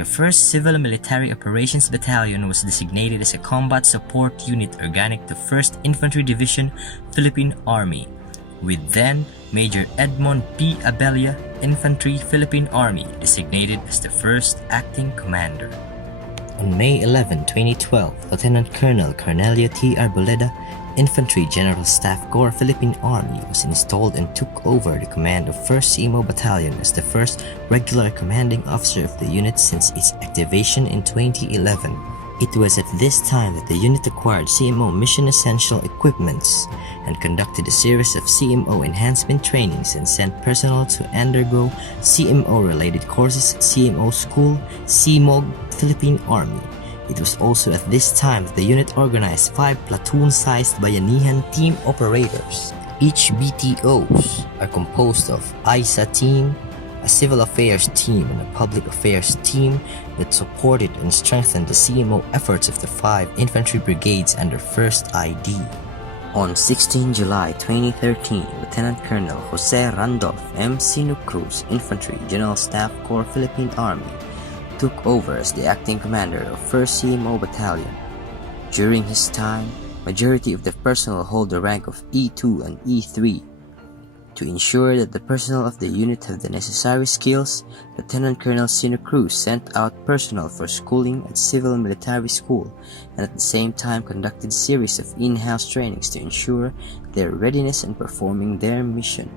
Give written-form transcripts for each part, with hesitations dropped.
The 1st Civil Military Operations Battalion was designated as a combat support unit organic to 1st Infantry Division, Philippine Army, with then Major Edmond P. Abella, Infantry, Philippine Army, designated as the 1st Acting Commander. On May 11, 2012, Lieutenant Colonel Cornelio T. Arboleda, Infantry General Staff Corps, Philippine Army, was installed and took over the command of 1st CMO Battalion as the first regular commanding officer of the unit since its activation in 2011. It was at this time that the unit acquired CMO mission essential equipments and conducted a series of CMO enhancement trainings and sent personnel to undergo CMO-related courses at CMO School, CMOG, Philippine Army. It was also at this time that the unit organized 5 platoon-sized Bayanihan team operators. Each BTOs are composed of ISA team, a civil affairs team, and a public affairs team that supported and strengthened the CMO efforts of the 5 infantry brigades under 1st ID. On 16 July 2013, Lieutenant Colonel Jose Randolph M. Sino Cruz, Infantry General Staff Corps, Philippine Army, took over as the acting commander of 1st CMO Battalion. During his time, majority of the personnel hold the rank of E2 and E3. To ensure that the personnel of the unit have the necessary skills, Lieutenant Colonel Sino Cruz sent out personnel for schooling at Civil Military School and at the same time conducted series of in-house trainings to ensure their readiness in performing their mission.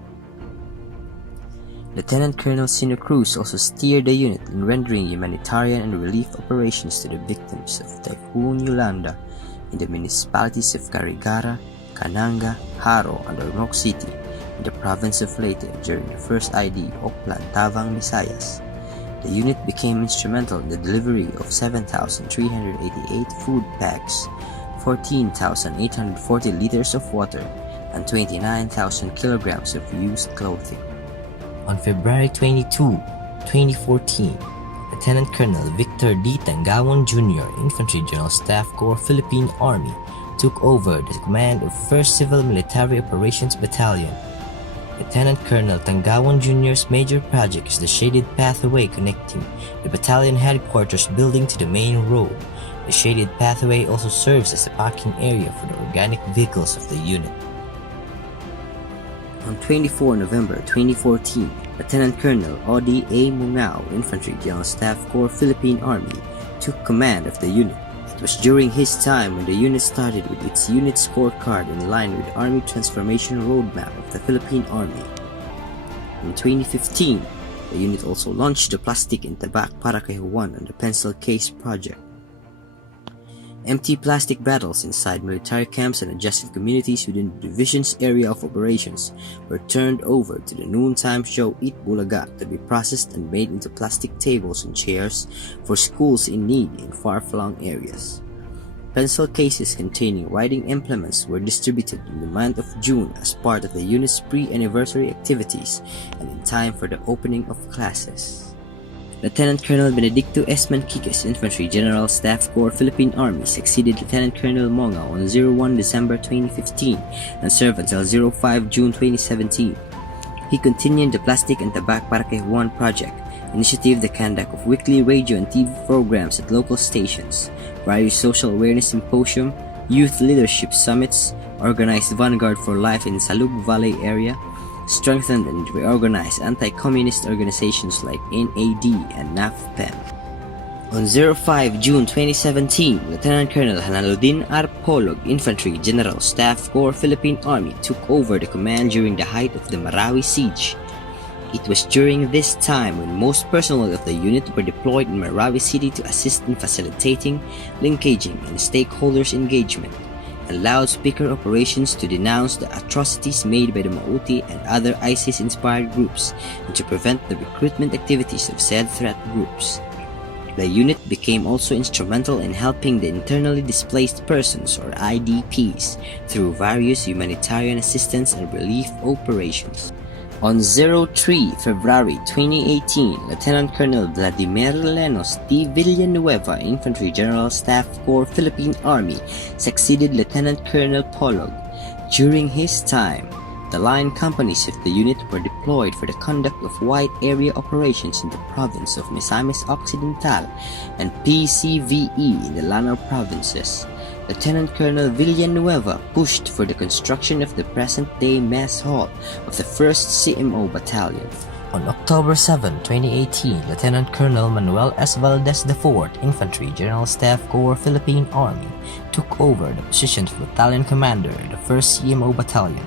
Lieutenant Colonel Sino Cruz also steered the unit in rendering humanitarian and relief operations to the victims of Typhoon Yolanda in the municipalities of Carigara, Cananga, Haro, and Ormoc City, in the province of Leyte during the 1st ID Oplan, Tavang, Visayas. The unit became instrumental in the delivery of 7,388 food packs, 14,840 liters of water, and 29,000 kilograms of used clothing. On February 22, 2014, Lieutenant Colonel Victor D. Tangawon Jr., Infantry General Staff Corps, Philippine Army, took over the command of 1st Civil Military Operations Battalion. Lieutenant Colonel Tangawon Jr.'s major project is the shaded pathway connecting the battalion headquarters building to the main road. The shaded pathway also serves as a parking area for the organic vehicles of the unit. On 24 November 2014, Lieutenant Colonel Odi A. Mungao, Infantry General Staff Corps, Philippine Army, took command of the unit. It was during his time when the unit started with its unit scorecard in line with the Army Transformation Roadmap of the Philippine Army. In 2015, the unit also launched the Plastic and Tabak para kay Juan and the Pencil Case Project. Empty plastic bottles inside military camps and adjacent communities within the division's area of operations were turned over to the noontime show Eat Bulaga to be processed and made into plastic tables and chairs for schools in need in far-flung areas. Pencil cases containing writing implements were distributed in the month of June as part of the unit's pre-anniversary activities and in time for the opening of classes. Lieutenant Colonel Benedicto S. Manquiques, Infantry General Staff Corps, Philippine Army, succeeded Lieutenant Colonel Monga on 01 December 2015 and served until 05 June 2017. He continued the Plastic and Tabak para kay Juan project, initiative the conduct of weekly radio and TV programs at local stations, various social awareness symposium, youth leadership summits, organized Vanguard for Life in Salug Valley area, strengthened and reorganized anti-communist organizations like NAD and NAFPEM. On 05 June 2017, Lieutenant Colonel Hanaluddin R. Polog, Infantry General Staff Corps, Philippine Army, took over the command during the height of the Marawi siege. It was during this time when most personnel of the unit were deployed in Marawi City to assist in facilitating, linkaging, and stakeholders' engagement, and loudspeaker operations to denounce the atrocities made by the Mauti and other ISIS-inspired groups and to prevent the recruitment activities of said threat groups. The unit became also instrumental in helping the internally displaced persons or IDPs through various humanitarian assistance and relief operations. On 03 February 2018, Lieutenant Colonel Vladimir Lenos T. Villanueva, Infantry General Staff Corps, Philippine Army, succeeded Lieutenant Colonel Polog. During his time, The line companies of the unit were deployed for the conduct of wide area operations in the province of Misamis Occidental and PCVE in the Lanao provinces. Lieutenant Colonel Villanueva pushed for the construction of the present-day mess hall of the 1st CMO Battalion. On October 7, 2018, Lieutenant Colonel Manuel S. Valdez IV, Infantry General Staff Corps Philippine Army, took over the position of Battalion Commander of the 1st CMO Battalion.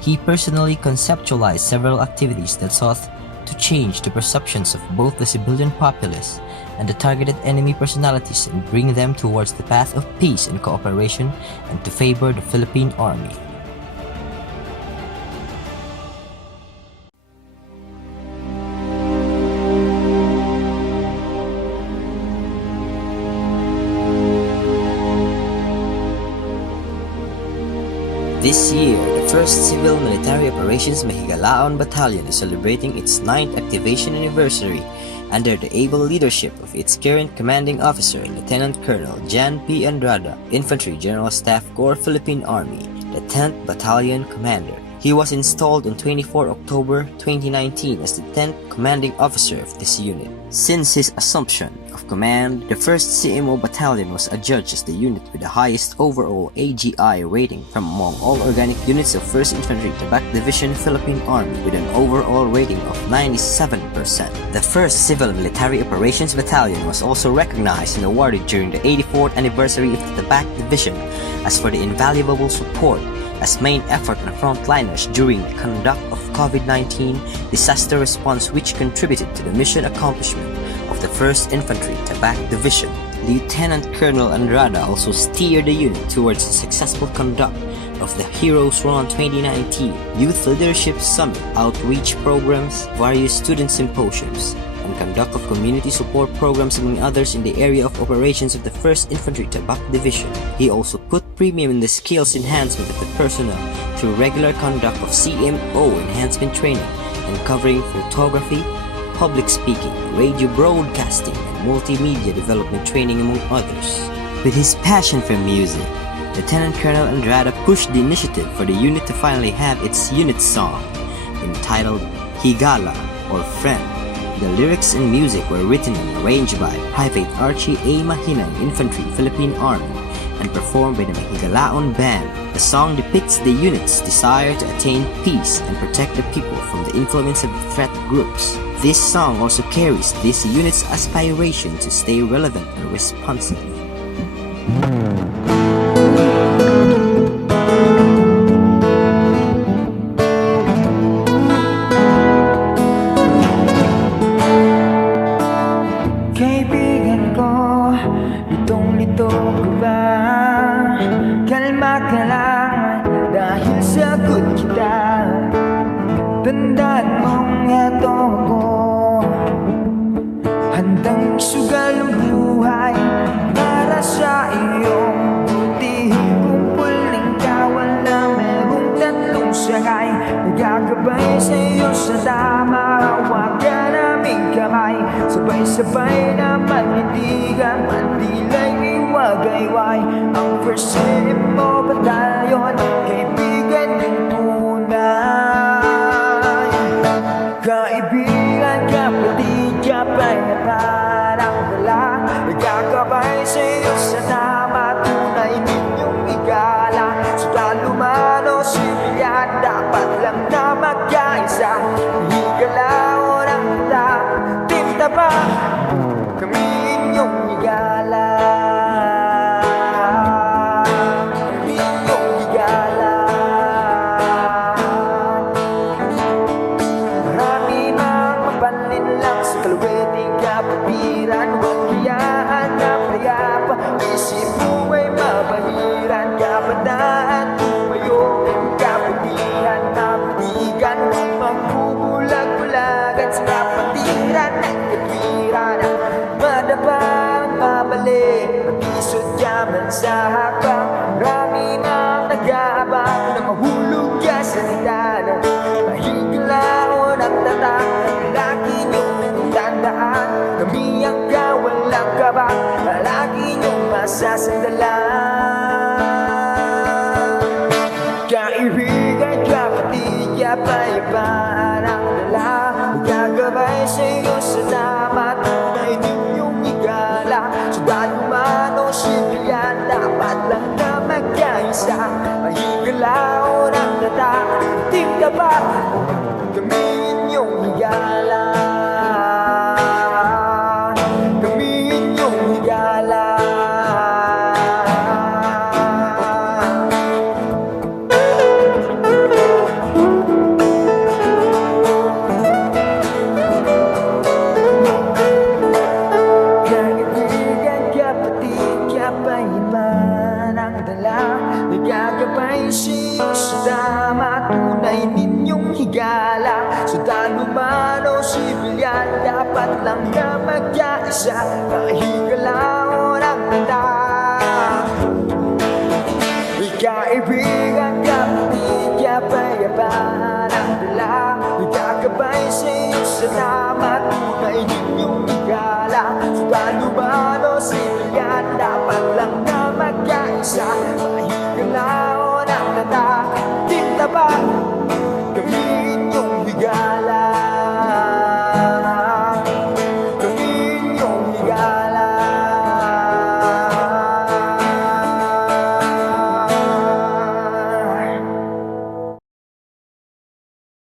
He personally conceptualized several activities that sought to change the perceptions of both the civilian populace and the targeted enemy personalities and bring them towards the path of peace and cooperation and to favor the Philippine Army. This year, the 1st Civil Military Operations Mahigalaon Battalion is celebrating its 9th activation anniversary under the able leadership of its current commanding officer, Lieutenant Colonel Jan P. Andrada, Infantry General Staff Corps Philippine Army, the 10th Battalion Commander. He was installed on 24 October 2019 as the 10th commanding officer of this unit. Since his assumption of command, the 1st CMO Battalion was adjudged as the unit with the highest overall AGI rating from among all organic units of 1st Infantry Tabac Division Philippine Army with an overall rating of 97%. The 1st Civil Military Operations Battalion was also recognized and awarded during the 84th anniversary of the Tabac Division as for the invaluable support as main effort on frontliners during the conduct of COVID-19 disaster response, which contributed to the mission accomplishment of the 1st Infantry Tabac Division. Lieutenant Colonel Andrada also steered the unit towards the successful conduct of the Heroes Run 2019 Youth Leadership Summit outreach programs, various student symposiums, and conduct of community support programs among others in the area of operations of the 1st Infantry Tabac Division. He also put premium in the skills enhancement of the personnel through regular conduct of CMO enhancement training and covering photography, public speaking, radio broadcasting, and multimedia development training among others. With his passion for music, Lieutenant Colonel Andrada pushed the initiative for the unit to finally have its unit song, entitled Higala or Friend. The lyrics and music were written and arranged by Private Archie A. Mahinang, Infantry Philippine Army, and performed by the Mahigalaon Band. The song depicts the unit's desire to attain peace and protect the people from the influence of threat groups. This song also carries this unit's aspiration to stay relevant and responsive. Kaibigan ko, litong-lito ka ba? Kalma ka lang dahil sagot kita. Tandaan mong eto ako, handang sugal ang buhay para sa iyong buti. Kumpul ng kawal na merong tatlong sakay, nagagabay sa iyo sa tama. Hawakan naming kamay, sabay-sabay na manindigan, mandilay iwagayway. Ang 1st CMO Battalion, kaibigan ng tunay. Kaibigan, kapatid, kapay na parang dala, nagkakabay sa iyo sa tama, tunay ninyong igala. Sa talumano, sibilyan, dapat lang na magkaisa. Mahigalaon ang tatap, tinta pa, kami inyong igala. Kami inyong igala. Marami mang mapanlin lang sa kaluweting kapatiran. Huwag kayaan na payapa, isip mo ay mabahiran. Kabataan, tumayo, kapatiran, mapatigan. Huwag magbubulag-bulagan sa kapatiran at katwiran. Madapa ang mabalik, mag-isod yaman sa hakbang. Marami nang nag-aabang na mahulog ka sa hitanan. Mahigalaon ang tatak, lagi niyong tandaan. Kami ang kawalang kabang, lagi niyong masasandalan. Kaibigan, kapatid, dapat kami inyong higala. Kami inyong higala. Kaibigan, kapatid, kapayapaan ang dala. Nagkakabay siyo sa tama, tunay ninyong higala. Sundalo man o sibilyan, dapat lang na magkaisa. Mahigalaon ang tanda. Kaibigan, kapatid, kapayapaan ang dala. Nagkakabay siyo sa tama,